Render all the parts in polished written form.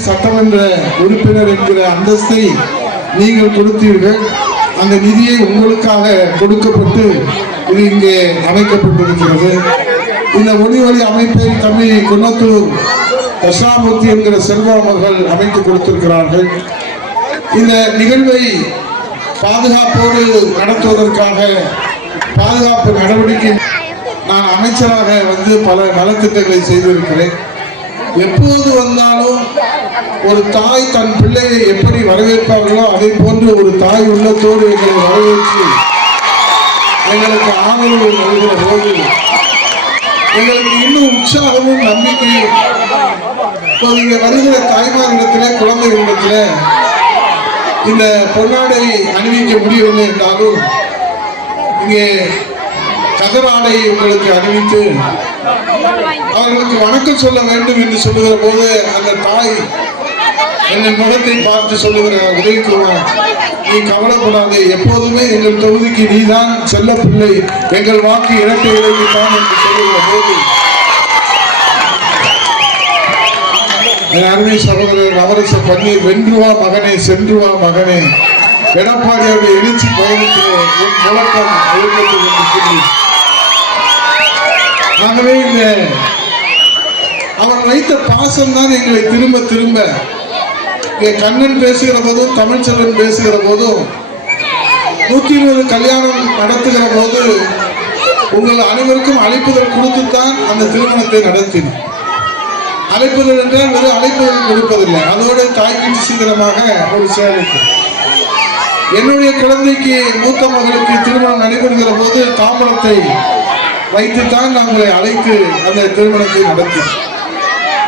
சட்டமன்ற உறுப்பினர் என்கிற அந்தஸ்தை நீங்கள் கொடுத்தீர்கள். அந்த நிதியை உங்களுக்காக கொடுக்கப்பட்டு இது இங்கே அமைக்கப்பட்டிருக்கிறது. இந்த ஒளி அமைப்பை தம்பி குன்னத்தூர் தட்சிணாமூர்த்தி என்கிற செல்வம் அவர்கள் அமைத்து கொடுத்திருக்கிறார்கள். இந்த நிகழ்வை பாதுகாப்போடு நடத்துவதற்காக பாதுகாப்பு நடவடிக்கை நான் அமைச்சராக பல நலத்திட்டங்களை செய்திருக்கிறேன். எப்போது வந்தாலும் ஒரு தாய் தன் பிள்ளையை எப்படி வரவேற்பார்களோ அதை போன்று ஒரு தாய் உள்ளத்தோடு எங்களை வரவேற்று எங்களுக்கு ஆதரவு நல்கிற போது எங்களுக்கு இன்னும் உற்சாகமும் நம்பிக்கையும். இப்போது இங்கே வருகிற தாய்மாரிடத்திலே குழந்தைகளிடத்திலே இந்த பொன்னாடை அணிவிக்க முடியவில்லை என்றாலும் இங்கே கதராடை உங்களுக்கு அணிவித்து அவர்களுக்கு வணக்கம் சொல்ல வேண்டும் என்று சொல்லுகிற போது அந்த தாய் எங்கள் முகத்தை பார்த்து சொல்லுகிற உதயகுமார், நீ கவலைப்படாதே, எப்போதுமே எங்கள் தொகுதிக்கு நீதான் செல்ல பிள்ளை, எங்கள் வாக்கு இரட்டை இலைக்குத்தான் என்று சொல்லுகிற போது என் அருமை சகோதரர் நவரச பன்னீர், வென்றுவா மகனே சென்றுவா மகனே, எடப்பாடியாருடைய எழுச்சி பயணத்திலே என் முழக்கம் எழுப்பது என்று சொல்லி ஆகவே இந்த அவர் வைத்த பாசம் தான் எங்களை திரும்ப திரும்ப கண்ணன் பேசுகிற போதும் தமிழ்ச்செல்வன் பேசுகிற போதும் 120 கல்யாணம் நடத்துகிற போது உங்கள் அனைவருக்கும் அழைப்புதல் கொடுத்துத்தான் அந்த திருமணத்தை நடத்தினோம். அழைப்புதல் என்றால் ஒரு அழைப்புதல் கொடுப்பதில்லை, அதோடு தாய்க்கு சீக்கிரமாக ஒரு சேவைக்கு. என்னுடைய குழந்தைக்கு மூத்த மகளுக்கு திருமணம் நடைபெறுகிற போது தாம்பரத்தை வைத்துத்தான் நாங்களை அழைத்து அந்த திருமணத்தை நடத்தினோம்.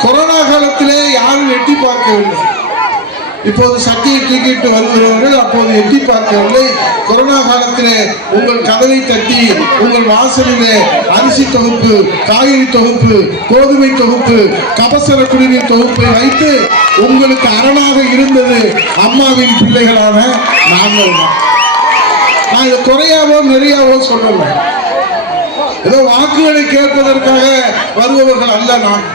கொரோனா காலத்திலே யாரும் எட்டி பார்க்கவில்லை. இப்போது சட்டையை தூக்கிட்டு வருகிறவர்கள் அப்போது எட்டி பார்க்கவில்லை. கொரோனா காலத்திலே உங்கள் கதவை தட்டி உங்கள் வாசலிலே அரிசி தொகுப்பு, காய்கறி தொகுப்பு, கோதுமை தொகுப்பு, கபசர குடிநீர் தொகுப்பை வைத்து உங்களுக்கு அரணாக இருந்தது அம்மாவின் பிள்ளைகளான நாங்கள் தான். நான் இதை குறையாவோ நிறையாவோ சொல்லல, ஏதோ வாக்குகளை கேட்பதற்காக வருபவர்கள் அல்ல. நான்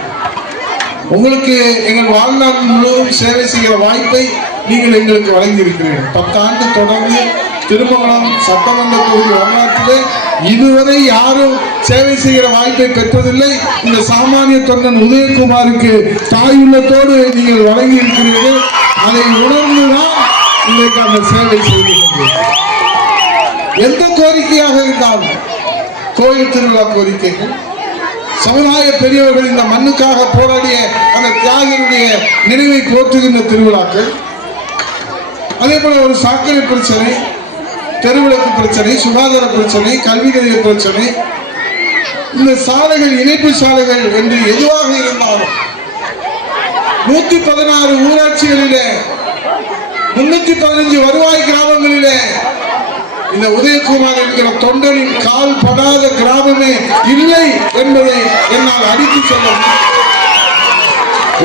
உங்களுக்கு எங்கள் வாழ்நாள் முழுவதும் சேவை செய்கிற வாய்ப்பை நீங்கள் எங்களுக்கு வழங்கியிருக்கிறீர்கள். 10 ஆண்டு தொடர்ந்து திருமங்கலம் சட்டமன்ற தொகுதி வரலாற்றிலே இதுவரை யாரும் சேவை செய்கிற வாய்ப்பை பெற்றதில்லை. இந்த சாமானிய தொண்டன் உதயகுமாருக்கு தாய் உள்ளத்தோடு நீங்கள் வழங்கி இருக்கிறீர்கள். அதை உணர்ந்துதான் இன்றைக்கு அந்த சேவை செய்திருக்கிறீர்கள். எந்த கோரிக்கையாக இருந்தாலும், கோயில் திருவிழா கோரிக்கைகள், சமுதாய பெரியவர்கள் இந்த மண்ணுக்காக போராடிய அந்த தியாகிகளுடைய நினைவை போற்றுகின்ற திருவிழாக்கள், அதே போல ஒரு சாக்கடை பிரச்சனை, தெருவிளக்கு பிரச்சனை, சுகாதார பிரச்சனை, கல்வி நிலைய பிரச்சனை, இந்த சாலைகள், இணைப்பு சாலைகள் என்று எதுவாக இருந்தாலும் 116 ஊராட்சிகளிலே 315 வருவாய் கிராமங்களிலே இந்த உதயகுமார் என்கிற தொண்டனின் கால் படாத கிராமமே இல்லை என்பதை என்னால் அடித்து சொல்ல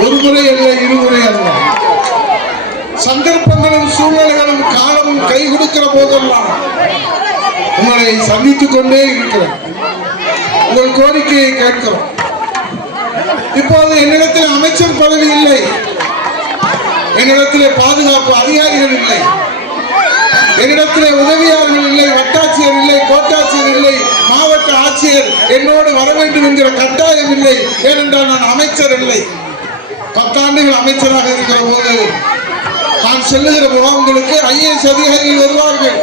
ஒரு முறை அல்ல, இருமுறை அல்ல. சந்தர்ப்பங்களும் சூழ்நிலைகளும் காலமும் கை கொடுக்கிற போதெல்லாம் உங்களை சந்தித்துக் கொண்டே இருக்கிறேன். உங்கள் கோரிக்கையை கேட்கிறோம். இப்போது என்னிடத்தில் அமைச்சர் பதவி இல்லை, என்னிடத்திலே பாதுகாப்பு அதிகாரிகள் இல்லை, என்னிடத்திலே உதவியாளர்கள் இல்லை, வட்டாட்சியர் இல்லை, கோட்டாட்சியர் இல்லை, மாவட்ட ஆட்சியர் என்னோடு வர வேண்டும் என்கிற கட்டாயம் இல்லை. ஏனென்றால் நான் அமைச்சர் இல்லை. 10 ஆண்டுகள் அமைச்சராக இருக்கிற போது நான் செல்லுகிற முகாம்களுக்கு IAS அதிகாரிகள் வருவார்கள்.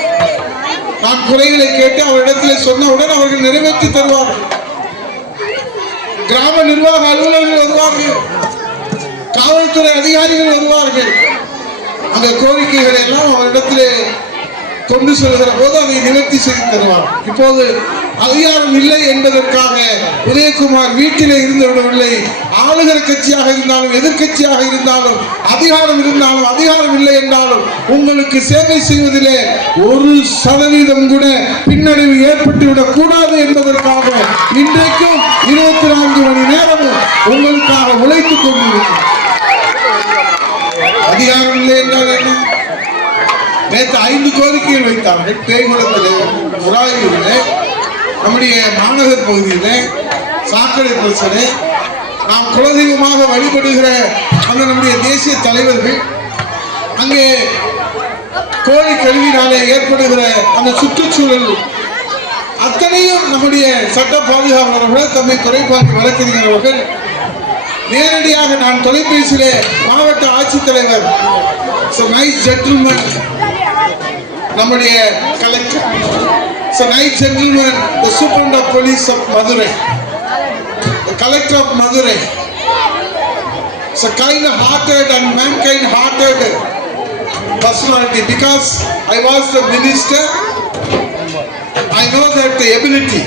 நான் குறைகளை கேட்டு அவரிடத்திலே சொன்னவுடன் அவர்கள் நிறைவேற்றி தருவார்கள். கிராம நிர்வாக அலுவலர்கள் வருவார்கள், காவல்துறை அதிகாரிகள் வருவார்கள். அந்த கோரிக்கைகளை எல்லாம் அவரிடத்திலே கொண்டு செல்கிற போது அதை நிவர்த்தி செய்து தருவார். இப்போது அதிகாரம் இல்லை என்பதற்காக உதயகுமார் வீட்டிலே இருந்து விடவில்லை. ஆளுகிற கட்சியாக இருந்தாலும் எதிர்கட்சியாக இருந்தாலும் அதிகாரம் இருந்தாலும் அதிகாரம் இல்லை என்றாலும் உங்களுக்கு சேவை செய்வதிலே 1% கூட பின்னடைவு ஏற்பட்டுவிடக் கூடாது என்பதற்காக இன்றைக்கும் 24 மணி நேரமும் உங்களுக்காக உழைத்துக் கொண்டிருக்கிறோம். அதிகாரம் இல்லை என்றால் என்ன? நேற்று 5 கோரிக்கைகள் வைத்தார்கள். தேய்குளத்திலே, உராயூரிலே, நம்முடைய மாநகர் பகுதியிலே சாக்கடை பிரச்சனை, நாம் குலதெய்வமாக வழிபடுகிற அந்த நம்முடைய தேசிய தலைவர்கள் அங்கே கோழி கழிவினாலே ஏற்படுகிற அந்த சுற்றுச்சூழல் அத்தனையும் நம்முடைய சட்ட பாதுகாவலர்கள் தம்மை குறைபாடு வழக்கறிஞர் அவர்கள் நேரடியாக நான் தொலைபேசியிலே மாவட்ட ஆட்சித்தலைவர் நைஸ் ஜென்டில்மேன் நம்முடைய collector nice gentleman the superintendent of police of Madurai the collector of Madurai is a kind-hearted and mankind-hearted personality. Because I was the minister, I know that the ability.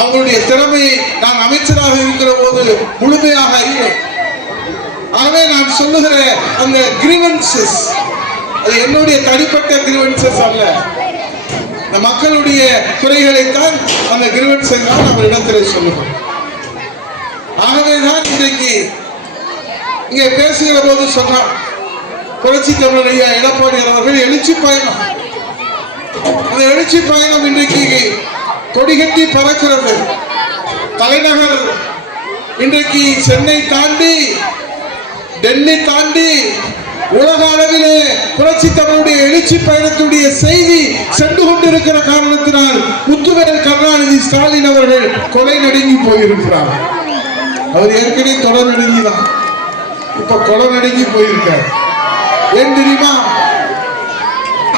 அவங்களுடைய திறமையை நான் அமைச்சராக இருக்கிற போது முழுமையாக அறிவேன். ஆகவே நான் சொல்லுகிற அந்த கிரீவன்சஸ் அது என்னுடைய தனிப்பட்ட கிரீவன்சஸ் அல்ல, இந்த மக்களுடைய குறைகளைத்தான் அந்த கிரீவன்ஸை தான் நம்ம இடத்திலே சொல்லுவோம். ஆகவேதான் இன்றைக்கு இங்கே பேசுகிற போது சொன்னார் புரட்சி தமிழர் ஐயா எடப்பாடி அவர்கள் எழுச்சி பயணம். அந்த எழுச்சி பயணம் இன்றைக்கு கொடிகட்டி பறக்கிறது. தலைநகர் இன்றைக்கு சென்னை தாண்டி டெல்லி தாண்டி உலக அளவிலே புரட்சி தமிழுடைய எழுச்சி பயணத்துடைய செய்தி சென்று கொண்டிருக்கிற காரணத்தினால் முத்துவேல் கருணாநிதி ஸ்டாலின் அவர்கள் கொலை நடுங்கி போயிருக்கிறார். அவர் ஏற்கனவே தொடர் நடுங்கிதான், இப்ப கொலை நடுங்கி போயிருக்கார். ஏன் தெரியுமா?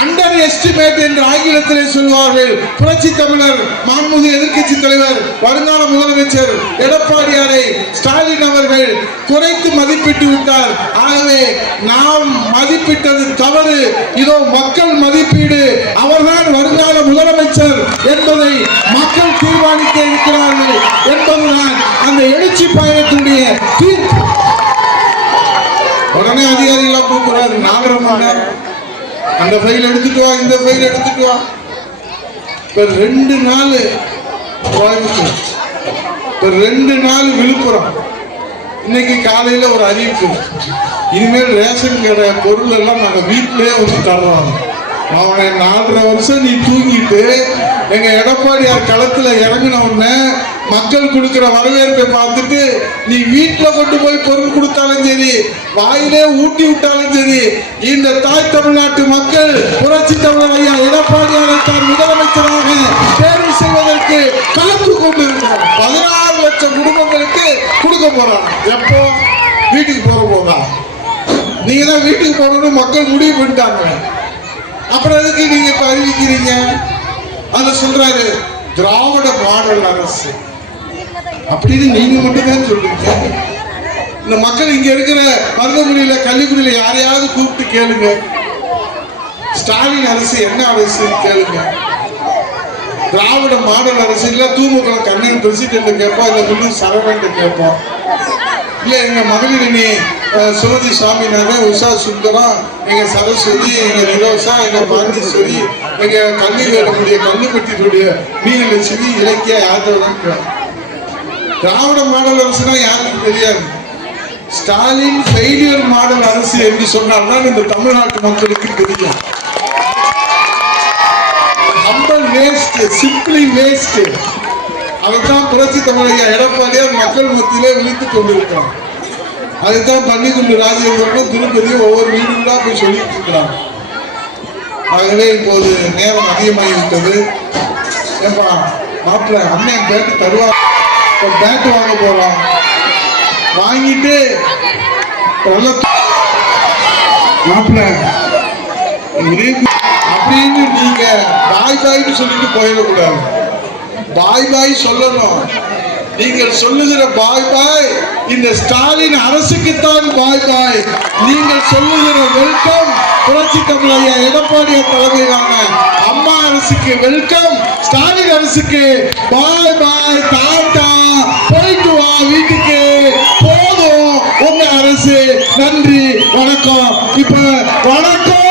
அண்டர் எஸ்டிமேட் என்று ஆங்கிலத்திலே சொல்வார்கள். புரட்சி தமிழர் மாண்புமிகு எதிர்க்கட்சி தலைவர் வருங்கால முதலமைச்சர் எடப்பாடியாரை ஸ்டாலின் அவர்கள் குறைத்து மதிப்பிட்டு விட்டார். ஆகவே நாம் மதிப்பிட்டது தவறு, இதோ மக்கள் மதிப்பீடு, அவர்தான் வருங்கால முதலமைச்சர் என்பதை மக்கள் தீர்மானிக்க இருக்கிறார்கள் என்பதுதான் அந்த எழுச்சி பயணத்துடைய தீர்ப்பு. உடனே அதிகாரிகள் கூப்பிடுறாரு, நாகரமான அந்த ஃபைல் எடுத்துட்டு வா, இந்த ஃபைல் எடுத்துட்டு வா. இப்ப 2 நாள் கோயம்புத்தூர், இப்ப 2 நாள் விழுப்புரம். இன்னைக்கு காலையில ஒரு அறிவிப்பு, இனிமேல் ரேஷன் கடை பொருள் எல்லாம் நாங்க வீட்டிலேயே வந்து தர்றோம். அவனை 4.5 வருஷம் நீ தூங்கிட்டு எங்க எடப்பாடியார் களத்துல இறங்கின உடனே மக்கள் கொடுக்கிற வரவேற்பை பார்த்துட்டு நீ வீட்டுல கொண்டு போய் பொருள் கொடுத்தாலும் சரி, வாயிலே ஊட்டி விட்டாலும் சரி, இந்த தாய் தமிழ்நாட்டு மக்கள் புரட்சி தமிழர் ஐயா எடப்பாடியாரை தான் முதலமைச்சராக தேர்வு செய்வதற்கு கலந்து கொண்டிருக்கிறார். 16 லட்சம் குடும்பங்களுக்கு கொடுக்க போறாங்க. எப்போ? வீட்டுக்கு போற போதா? நீங்க தான் வீட்டுக்கு போகணும்னு மக்கள் முடிவு பண்ணிட்டாங்க. அப்புறம் எதுக்கு நீங்க இப்ப அறிவிக்கிறீங்க? அத சொல்றாரு திராவிட மாடல் அரசு அப்படின்னு நீங்க மட்டும்தான் சொல்றீங்க. இந்த மக்கள் இங்க இருக்கிற மருதமுடியில கள்ளிக்குடியில யாரையாவது கூப்பிட்டு கேளுங்க, ஸ்டாலின் அரசு என்ன அரசு கேளுங்க. திராவிட மாடல் அரசு இல்ல தூமுக கண்ணன் பிரசிடென்ட் கேட்போம், இல்ல முன்னு சரவணன் கேட்போம், இல்ல எங்க மகளிரணி சுமதி சுவாமிநாதன், உஷா சுந்தரம், எங்க சரஸ்வதி, எங்க நிரோஷா, எங்க பாண்டீஸ்வரி, எங்க கல்விவேலுடைய கல்லுப்பட்டியுடைய மீனலட்சுமி, இலக்கிய யாதவன். திராவிட மாடல் அரசுனா யாருக்கும் தெரியாது. ஸ்டாலின் ஃபெயிலியர் மாடல் அரசு என்று சொன்னால்தான் இந்த தமிழ்நாட்டு மக்களுக்கு தெரியும். Hanbal waste, simply waste. அதுதான் புரட்சி தமிழையா எடப்பாடியார் மக்கள் மத்தியிலே விழித்துக் கொண்டிருக்கிறார். அதுதான் பள்ளிக்குண்டு ராஜேந்திரனும் திருப்பதியும் ஒவ்வொரு வீடுகளா போய் சொல்லிட்டு இருக்கிறாங்க. ஆகவே இப்போது நேரம் அதிகமாகிவிட்டது. ஏப்பா மாப்பிள்ள அண்ணன் பேட்டு தருவா, பேட்டு வாங்க போறோம், வாங்கிட்டு மாப்பிள்ள அப்படின்னு நீங்க பாய் பாய்னு சொல்லிட்டு போயிடக்கூடாது. பாய் பாய் சொல்லணும். நீங்கள் சொல்லுகிற பாய் பாய் இந்த ஸ்டாலின் அரசுக்குத்தான் பாய் பாய். நீங்கள் சொல்லுகிற வெல்கம் புரட்சி தமிழையா எடப்பாடியார் தலைமையிலான அம்மா அரசுக்கு வெல்கம், ஸ்டாலின் அரசுக்கு பாய் பாய், டாடா, போயிட்டு வா வீட்டுக்கு, போதும் உங்க அரசு. நன்றி, வணக்கம். இப்ப வணக்கம்.